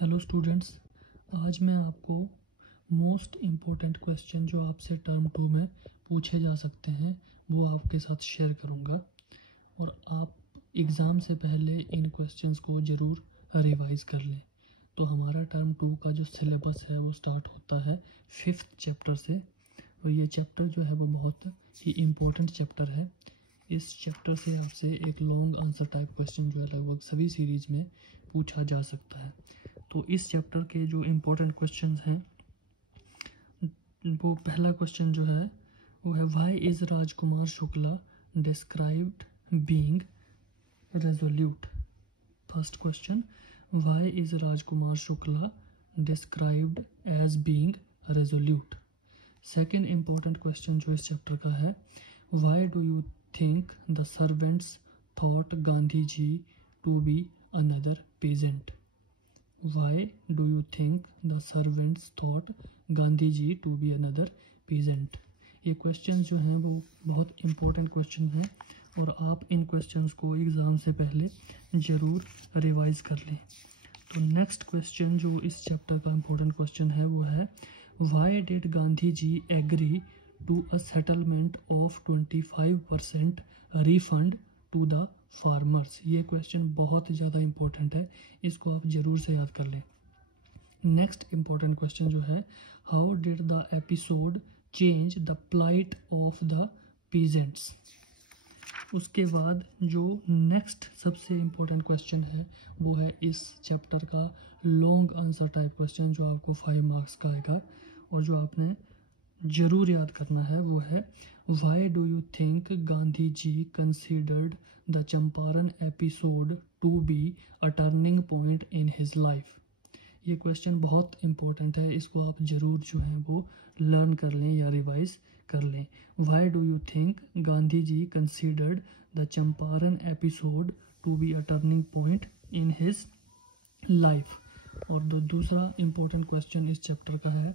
Hello students, आज मैं आपको मोस्ट इम्पोर्टेंट क्वेश्चन जो आपसे टर्म 2 में पूछे जा सकते हैं वो आपके साथ शेयर करूंगा। और आप एग्ज़ाम से पहले इन क्वेश्चंस को ज़रूर रिवाइज़ कर लें। तो हमारा टर्म 2 का जो सिलेबस है वो स्टार्ट होता है 5th चैप्टर से। और ये चैप्टर जो है वो बहुत ही इम्पोर्टेंट चैप्टर है। इस चैप्टर से आपसे एक लॉन्ग आंसर टाइप क्वेश्चन जो है लगभग सभी सीरीज़ में पूछा जा सकता है। तो इस चैप्टर के जो इम्पोर्टेंट क्वेश्चन हैं वो पहला क्वेश्चन जो है वो है why is Rajkumar Shukla described being resolute. First question, why is Rajkumar Shukla described as being resolute. Second important question जो इस चैप्टर का है, why do you think the servants thought Gandhi ji to be another peasant. Why do you think the servants thought Gandhi ji to be another peasant? ये question जो हैं वो बहुत important question हैं और आप इन क्वेश्चंस को एग्ज़ाम से पहले ज़रूर रिवाइज कर लें। तो नेक्स्ट क्वेश्चन जो इस चैप्टर का इम्पोर्टेंट क्वेश्चन है वो है why did Gandhi ji agree to a settlement of 25% refund to the farmers. ये क्वेश्चन बहुत ज़्यादा इम्पोर्टेंट है, इसको आप ज़रूर से याद कर लें। नेक्स्ट इम्पोर्टेंट क्वेश्चन जो है how did the episode change the plight of the peasants. उसके बाद जो नेक्स्ट सबसे इम्पोर्टेंट क्वेश्चन है वो है इस चैप्टर का लॉन्ग आंसर टाइप क्वेश्चन जो आपको 5 मार्क्स का आएगा और जो आपने ज़रूर याद करना है वो है why do you think Gandhi ji considered the Champaran episode to be a turning point in his life. ये क्वेश्चन बहुत इंपॉर्टेंट है, इसको आप ज़रूर जो है वो लर्न कर लें या रिवाइज कर लें। Why do you think Gandhi ji considered the Champaran episode to be a turning point in his life. और दूसरा इम्पोर्टेंट क्वेश्चन इस चैप्टर का है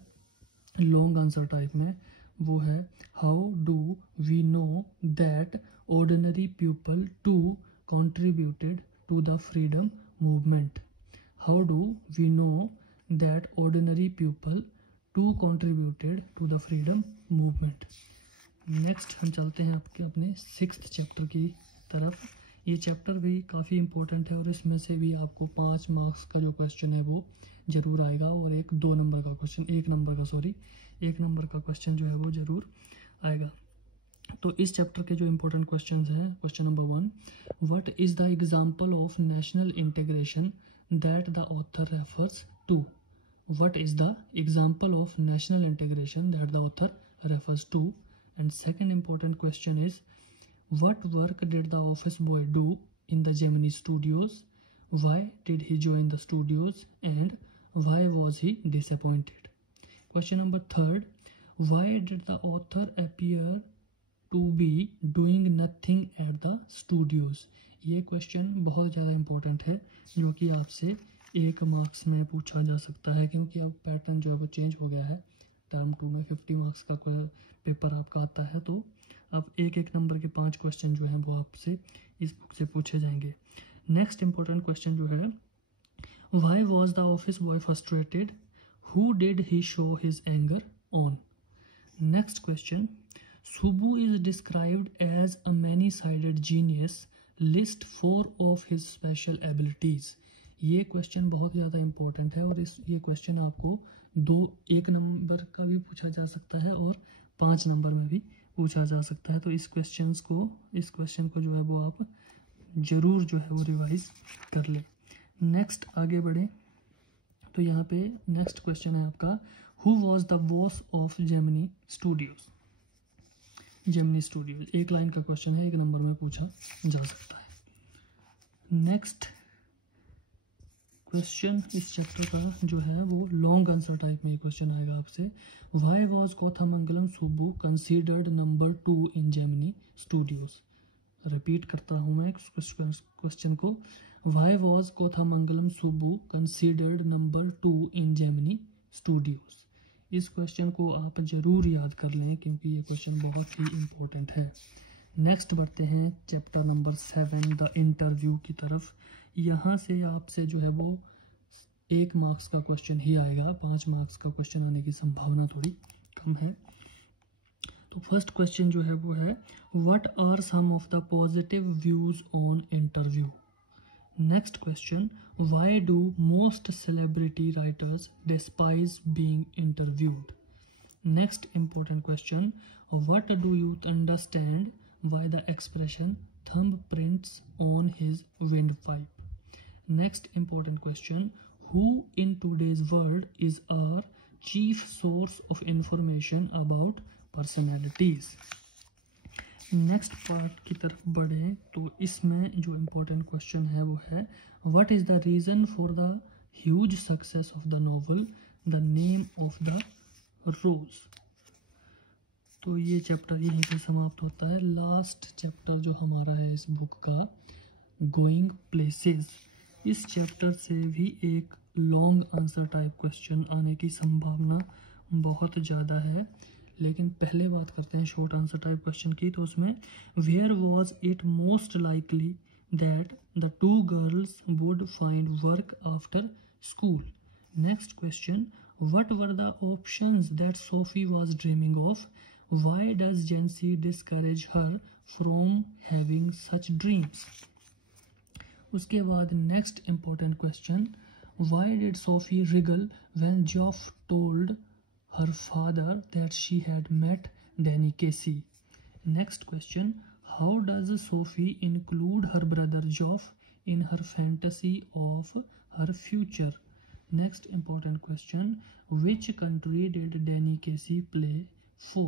लॉन्ग आंसर टाइप में, वो है how do we know that ordinary people too contributed to the freedom movement. How do we know that ordinary people too contributed to the freedom movement. Next हम चलते हैं अपने 6th chapter की तरफ। ये चैप्टर भी काफ़ी इम्पोर्टेंट है और इसमें से भी आपको 5 मार्क्स का जो क्वेश्चन है वो ज़रूर आएगा और एक नंबर का क्वेश्चन जो है वो ज़रूर आएगा। तो इस चैप्टर के जो इम्पोर्टेंट क्वेश्चन हैं, question number 1, what is the example of national integration that the author refers to. What is the example of national integration that the author refers to. And second important question is what work did the office boy do in the Gemini studios? Why did he join the studios and why was he disappointed? Question number 3, why did the author appear to be doing nothing at the studios? ये question बहुत ज़्यादा important है जो कि आपसे 1 marks में पूछा जा सकता है क्योंकि अब पैटर्न जो है वो चेंज हो गया है। टर्म 2 में 50 मार्क्स का पेपर आपका आता है, तो अब एक नंबर के 5 क्वेश्चन जो हैं वो आपसे इस बुक से पूछे जाएंगे। नेक्स्ट इम्पोर्टेंट क्वेश्चन जो है why was the office boy frustrated, who did he show his anger on. Next question, Subbu is described as a many sided genius, list 4 of his special abilities. ये question बहुत ज़्यादा important है और ये question आपको 1 number का भी पूछा जा सकता है और 5 नंबर में भी पूछा जा सकता है। तो इस क्वेश्चन को जो है वो आप ज़रूर जो है वो रिवाइज कर लें। नेक्स्ट आगे बढ़े तो यहाँ पे नेक्स्ट क्वेश्चन है आपका who was the boss of Gemini studios. Gemini studios 1 line का क्वेश्चन है, 1 नंबर में पूछा जा सकता है। नेक्स्ट क्वेश्चन इस चैप्टर का जो है वो लॉन्ग आंसर टाइप में क्वेश्चन आएगा आपसे, why was Kothamangalam Subbu considered number 2 in Gemini Studios. Repeat करता हूँ मैं क्वेश्चन को, why was Kothamangalam Subbu considered number 2 in Gemini Studios. इस क्वेश्चन को आप ज़रूर याद कर लें क्योंकि ये क्वेश्चन बहुत ही इम्पोर्टेंट है। नेक्स्ट बढ़ते हैं चैप्टर नंबर 7 द इंटरव्यू की तरफ। यहाँ से आपसे जो है वो 1 मार्क्स का क्वेश्चन ही आएगा, 5 मार्क्स का क्वेश्चन आने की संभावना थोड़ी कम है। तो फर्स्ट क्वेश्चन जो है वो है, what are some of the positive views on interview. Next question, why do most celebrity writers despise being interviewed. Next important question, what do you understand by the expression thumbprints on his windpipe? Next important question, who in today's world is our chief source of information about personalities? Next part की तरफ बढ़े तो इसमें जो important question है वो है, what is the reason for the huge success of the novel the name of the rose. तो ये चैप्टर यहीं पे समाप्त होता है। लास्ट चैप्टर जो हमारा है इस बुक का, गोइंग प्लेसेस, इस चैप्टर से भी एक लॉन्ग आंसर टाइप क्वेश्चन आने की संभावना बहुत ज़्यादा है, लेकिन पहले बात करते हैं शॉर्ट आंसर टाइप क्वेश्चन की। तो उसमें, where was it most likely that the 2 girls would find work after school. Next question, what were the options that Sophie was dreaming of? Why does Jancy discourage her from having such dreams? उसके बाद next important question, why did Sophie wriggle when Geoff told her father that she had met Danny Casey? Next question, how does Sophie include her brother Geoff in her fantasy of her future? Next important question, which country did Danny Casey play for?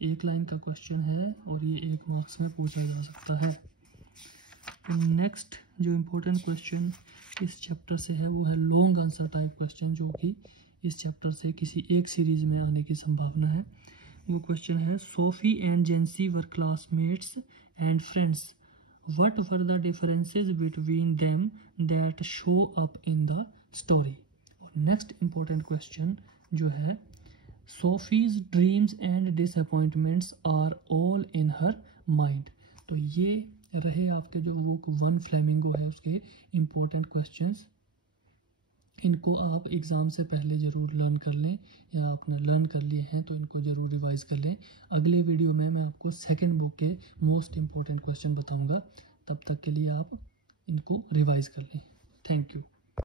एक line का question है और ये 1 marks में पूछा जा सकता है। नेक्स्ट जो इम्पोर्टेंट क्वेश्चन इस चैप्टर से है वो है लॉन्ग आंसर टाइप क्वेश्चन, जो कि इस चैप्टर से किसी एक सीरीज में आने की संभावना है। वो क्वेश्चन है, Sophie and Jansie were classmates and friends, what were the differences between them that show up in the story. Next important question जो है, Sophie's dreams and disappointments are all in her mind. तो ये रहे आपके जो book 1 flamingo है उसके important questions. इनको आप एग्ज़ाम से पहले ज़रूर लर्न कर लें, या आपने लर्न कर लिए हैं तो इनको ज़रूर रिवाइज़ कर लें। अगले वीडियो में मैं आपको सेकंड बुक के मोस्ट इम्पोर्टेंट क्वेश्चन बताऊंगा, तब तक के लिए आप इनको रिवाइज़ कर लें। Thank you.